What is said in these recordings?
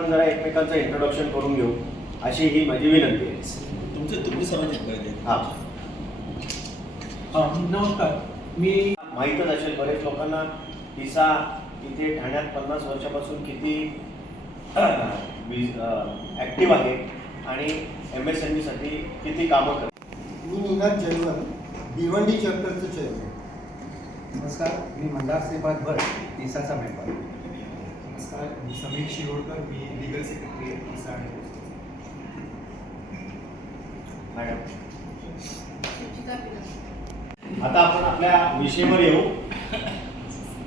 आपण जरा एकमेकांचं इंट्रोडक्शन करून घेऊ. अशी ही माझी विनंती आहे. तुमचे तुम्ही सर्वांचे पाहिजे. हा. नमस्कार. मी माहीतच असेल बरेच लोकांना तिसा इथे ठाण्यात पन्नास वर्षापासून किती ॲक्टिव्ह आहे आणि एम एस एम ईसाठी किती कामं करते. मी निनाद जयवंत भिवंडी चॅप्टरचं चेअरमन नमस्कार मी मंदार श्रीपाद भट तिसाचा मेंबर नमस्कार मी समीर शिरोडकर मी लिगल सेक्रेटरी मॅडम. आता आपण आपल्या विषयावर येऊ.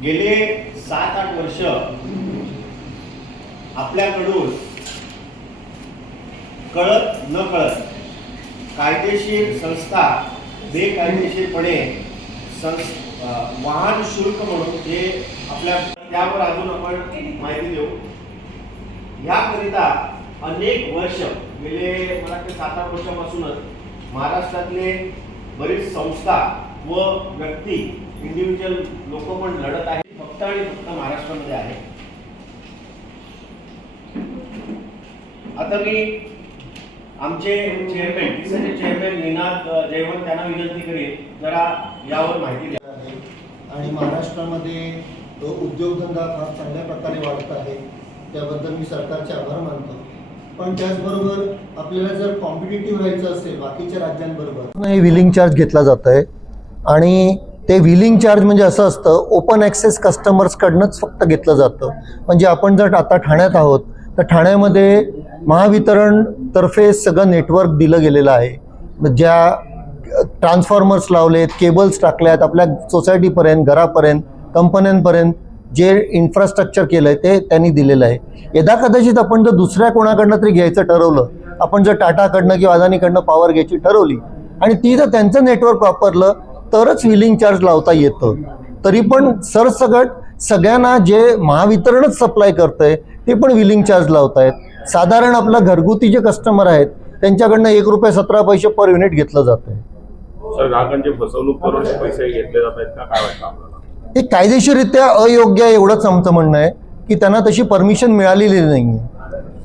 गेले सात आठ वर्ष आपल्याकडून कळत न कळत कायदेशीर संस्था बेकायदेशीरपणे संस वाहन शुल्क म्हणून जे आपल्या त्यावर अजून आपण माहिती देऊ. याकरिता अनेक वर्ष गेले मला ते सात आठ वर्षापासूनच महाराष्ट्रातले बरीच संस्था व व्यक्ती इंडिव्हिज्युअल लोक पण लढत आहेत. फक्त आणि फक्त महाराष्ट्रामध्ये आहे. आता मी आमचे चेअरमॅन तिसरे चेअरमॅन निनाद जयवंत त्यांना विनंती करेन जरा यावर माहिती द्या. आणि महाराष्ट्रामध्ये उद्योगधंदा फार चांगल्या प्रकारे वाढत आहे त्याबद्दल मी सरकारचे आभार मानतो. पण त्याचबरोबर आपल्याला जर कॉम्पिटेटिव्ह व्हायचं असेल बाकीच्या राज्यांबरोबर. हे व्हिलिंग चार्ज घेतला जात आहे आणि ते व्हिलिंग चार्ज म्हणजे असं असतं ओपन ॲक्सेस कस्टमर्सकडनंच फक्त घेतलं जातं. म्हणजे आपण जर आता ठाण्यात आहोत तर ठाण्यामध्ये महावितरण तर्फे सगळं नेटवर्क दिलं गेलेलं आहे. ज्या ट्रान्सफॉर्मर्स लावलेत केबल्स टाकल्यात आपल्या सोसायटीपर्यंत घरापर्यंत कंपन्यांपर्यंत जे इन्फ्रास्ट्रक्चर केलं आहे ते त्यांनी दिलेलं आहे. यदा कदाचित आपण जर दुसऱ्या कोणाकडनं तरी घ्यायचं ठरवलं आपण जर टाटाकडनं किंवा अदानीकडनं पॉवर घ्यायची ठरवली आणि ती जर त्यांचं नेटवर्क वापरलं तरच विलिंग चार्ज लावता येतं. तरी पण सरसगट सगळ्यांना जे महावितरणच सप्लाय करतंय ते पण विलिंग चार्ज लावतायत. साधारण आपलं घरगुती जे कस्टमर आहेत त्यांच्याकडनं एक रुपये सतरा पैसे पर युनिट घेतलं जात आहे सर ग्राहकांचे फसवणूक करून पैसे घेतले जात आहेत का? काय वाटतं हे कायदेशीररित्या अयोग्य आहे एवढंच आमचं म्हणणं आहे की त्यांना तशी परमिशन मिळालेली नाही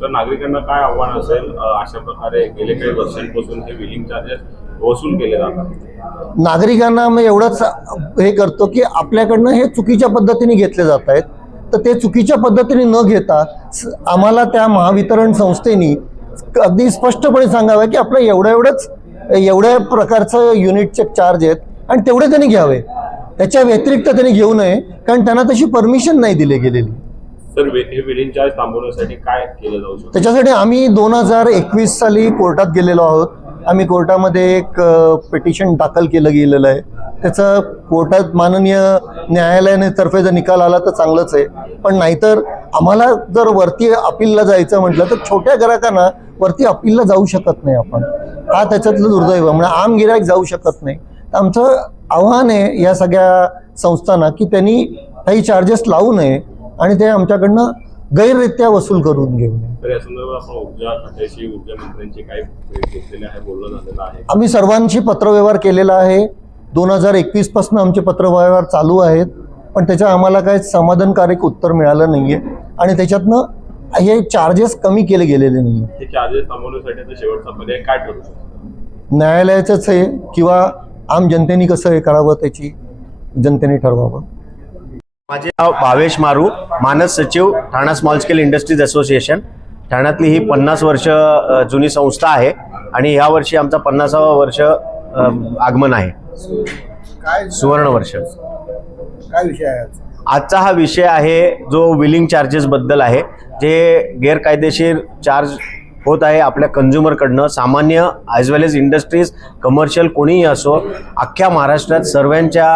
तर नागरिकांना काय आव्हान असेल अशा प्रकारे गेले काही वर्षांपासून हे बिलिंग चार्जेस वसूल केले जातात? नागरिकांना मी एवढंच हे करतो की आपल्याकडनं हे चुकीच्या पद्धतीने घेतले जात आहेत. तर ते चुकीच्या पद्धतीने न घेता आम्हाला त्या महावितरण संस्थेनी अगदी स्पष्टपणे सांगावं की आपलं एवढं एवढंच एवढ्या प्रकारचं युनिटचे चार्ज आहेत आणि तेवढे त्यांनी घ्यावे. त्याच्या व्यतिरिक्त त्यांनी घेऊ नये कारण त्यांना तशी परमिशन नाही दिली गेलेली. सर वे- हे बिलिंग चार्ज थांबवण्यासाठी काय केलं जाऊ शकतं? त्याच्यासाठी आम्ही दोन हजार एकवीस साली कोर्टात गेलेलो आहोत. आम्ही कोर्टामध्ये एक पिटिशन दाखल केलं गेलेलं आहे. त्याचं कोर्टात माननीय न्यायालयाने तर्फे जर निकाल आला तर चांगलंच आहे. पण नाहीतर आम्हाला जर वरती अपीलला जायचं म्हटलं तर छोट्या ग्राहकांना वरती अपीलला जाऊ शकत नाही आपण. हा त्याच्यातलं दुर्दैव. म्हणजे आम गिरायक जाऊ शकत नाही. तर आमचं आव्हान आहे या सगळ्या संस्थांना की त्यांनी काही चार्जेस लावू नये आणि ते आमच्याकडनं गैररित्या वसूल करून घेऊ नये. आम्ही सर्वांशी पत्रव्यवहार केलेला आहे. दोन हजार एकवीसपासून आमचे पत्रव्यवहार चालू आहेत. पण त्याच्या आम्हाला काही समाधानकारक उत्तर मिळालं नाहीये. आणि त्याच्यातनं हे चार्जेस कमी केले गेलेले नाही हे न्यायालयाचंच आहे किंवा आम जनतेने कसं हे करावं त्याची जनतेने ठरवावं. माझे नाव भावेश मारू मानस सचिव Thana small scale industries association ठाण्यातली ही पन्नास वर्ष जुनी संस्था आहे आणि ह्या वर्षी आमचा पन्नासावा वर्ष आगमन आहे. काय सुवर्ण वर्ष. काय विषय आहे आजचा हा विषय आहे जो विलिंग चार्जेस बद्दल आहे जे गैरकायदेशीर चार्ज होत आहे आपल्या कन्झ्युमरकडनं सामान्य as well as industries commercial कोणीही असो अख्ख्या महाराष्ट्रात सर्वांच्या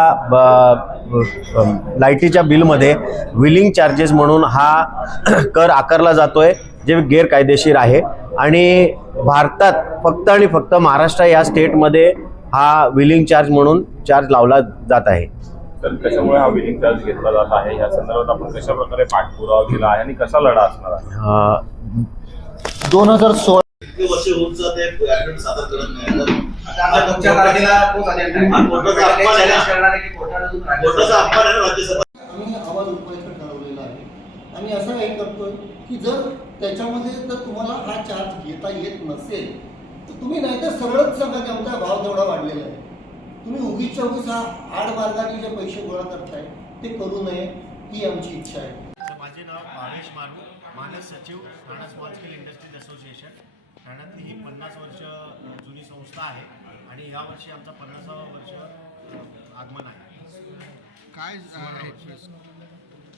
लाईटीच्या बिलमध्ये विलिंग चार्जेस म्हणून हा कर आकारला जातोय जे गैरकायदेशीर आहे. आणि भारतात फक्त आणि फक्त महाराष्ट्र या स्टेटमध्ये हा विलिंग चार्ज म्हणून चार्ज लावला जात आहे. तर कशामुळे हा बिलिंग चार्ज घेतला जात आहे? या संदर्भात आपण कशा प्रकारे पाठपुरावा केला आहे आणि कसा लढा असणार आहे? दोन हजार सोळा इतके वर्ष होऊन ऍडमिट सादर करत नाही. आहे की आवाज उठवायचं ठरवलेलं आहे. आम्ही असं हे करतोय जर त्याच्यामध्ये जर तुम्हाला हा चार्ज घेता येत नसेल तर तुम्ही नाहीतर सरळच सांगा की आमचा भाव तेवढा वाढलेला आहे. तुम्ही उगीच्या उगीच हा आडमार्गाने जे पैसे गोळा करताय ते करू नये ही आमची इच्छा आहे. माझे नाव भावेश मारू मानस सचिव Thana small scale industries association ठाण्यातली ही पन्नास वर्ष जुनी संस्था आहे आणि ह्या वर्षी आमचा पन्नासावा वर्ष आगमन आहे. काय.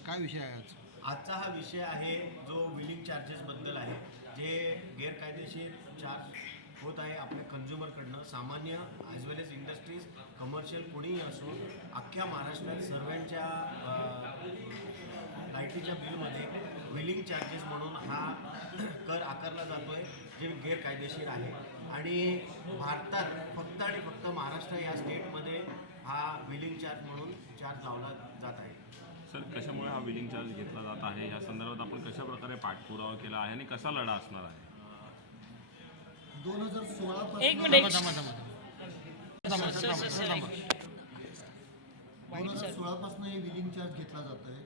काय विषय आहे आज? आजचा हा विषय आहे जो बिलिंग चार्जेसबद्दल आहे जे गैरकायदेशीर चार्ज होत आहे आपल्या कन्झ्युमरकडनं सामान्य as well as industries commercial कोणीही असो अख्ख्या महाराष्ट्रात सर्वांच्या लाईटीच्या बिलमध्ये बिलिंग चार्जेस म्हणून हा कर आकारला जातो आहे जे गैरकायदेशीर आहे आणि भारतात फक्त आणि फक्त महाराष्ट्र या स्टेटमध्ये हा बिलिंग चार्ज म्हणून चार्ज लावला जात आहे सर कशामुळे हा बिलिंग चार्ज घेतला जात आहे या संदर्भात आपण कशा प्रकारे पाठपुरावा केला आहे आणि कसा लढा असणार आहे दोन हजार सोळा एक मिनिट दोन हजार सोळापासून हे विलिंग चार्ज घेतला जातो आहे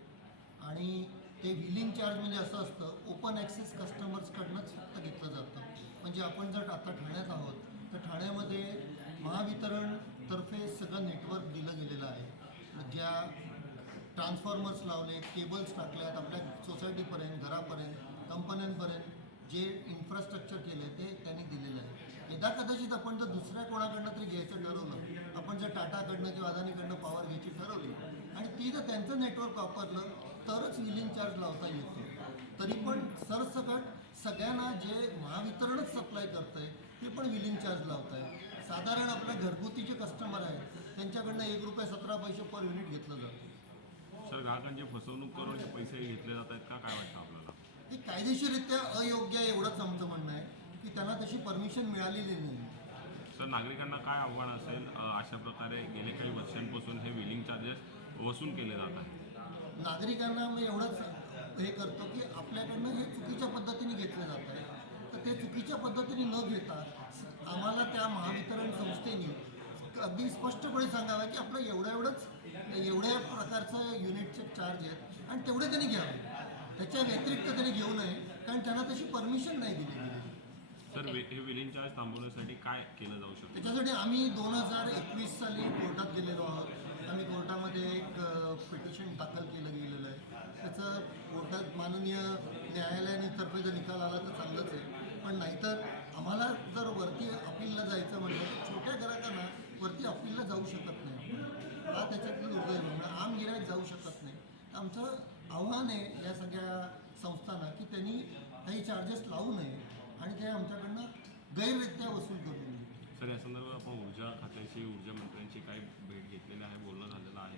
आणि ते विलिंग चार्ज म्हणजे असं असतं ओपन ॲक्सेस कस्टमर्सकडनंच फक्त घेतलं जातं. म्हणजे आपण जर आता ठाण्यात आहोत तर ठाण्यामध्ये महावितरणतर्फे सगळं नेटवर्क दिलं गेलेलं आहे. ज्या ट्रान्सफॉर्मर्स लावले केबल्स टाकल्यात आपल्या सोसायटीपर्यंत घरापर्यंत कंपन्यांपर्यंत जे इन्फ्रास्ट्रक्चर केले ते त्यांनी दिलेलं आहे. यदा कदाचित आपण जर दुसऱ्या कोणाकडनं तरी घ्यायचं ठरवलं आपण जर टाटाकडनं किंवा अदानीकडनं पॉवर घ्यायची ठरवली आणि ती जर त्यांचं नेटवर्क वापरलं तरच विलिंग चार्ज लावता येतो. तरी पण सरसकट सगळ्यांना जे महावितरणच सप्लाय करतं आहे ते पण विलिंग चार्ज लावत आहे साधारण आपल्या घरगुती जे कस्टमर आहेत त्यांच्याकडनं एक रुपये सतरा पैसे पर युनिट घेतलं जातं. सर ग्राहकांची फसवणूक करून पैसे घेतले जात आहेत का? काय वाटतं आपल्याला? हे कायदेशीररित्या अयोग्य आहे एवढंच आमचं म्हणणं आहे की त्यांना तशी परमिशन मिळालेली नाही. सर नागरिकांना काय आव्हान असेल? नागरिकांना मी एवढंच हे करतो की आपल्याकडनं हे चुकीच्या पद्धतीने घेतलं जात. आहे तर ते चुकीच्या पद्धतीने न घेता आम्हाला त्या महावितरण संस्थेने अगदी स्पष्टपणे सांगावं की आपलं एवढं एवढंच एवढ्या प्रकारचं युनिटचे चार्ज आहेत आणि तेवढे त्यांनी घ्यावे. त्याच्या व्यतिरिक्त त्यांनी घेऊ नये कारण त्यांना तशी परमिशन नाही दिली सर हे बिलिंग चार्ज थांबवण्यासाठी काय केलं जाऊ शकतं? त्याच्यासाठी आम्ही दोन हजार एकवीस साली कोर्टात गेलेलो आहोत आम्ही कोर्टामध्ये एक पिटिशन दाखल केलं गेलेलं आहे त्याचं कोर्टात माननीय न्यायालयाने तर्फे जर निकाल आला तर चांगलंच आहे. पण नाहीतर आम्हाला जर वरती अपीलला जायचं म्हणजे छोट्या ग्राहकांना वरती अपीलला जाऊ शकत नाही. हा त्याच्यातलं दुर्दैव म्हणजे आम गिरायक जाऊ शकत नाही. तर आमचं आव्हान आहे या सगळ्या संस्थांना की त्यांनी काही चार्जेस लावू नये आणि ते आमच्याकडनं गैररित्या वसूल करू नये. सर या संदर्भात आपण ऊर्जा खात्याची ऊर्जा मंत्र्यांची काही भेट घेतलेली आहे बोलणं झालेलं आहे.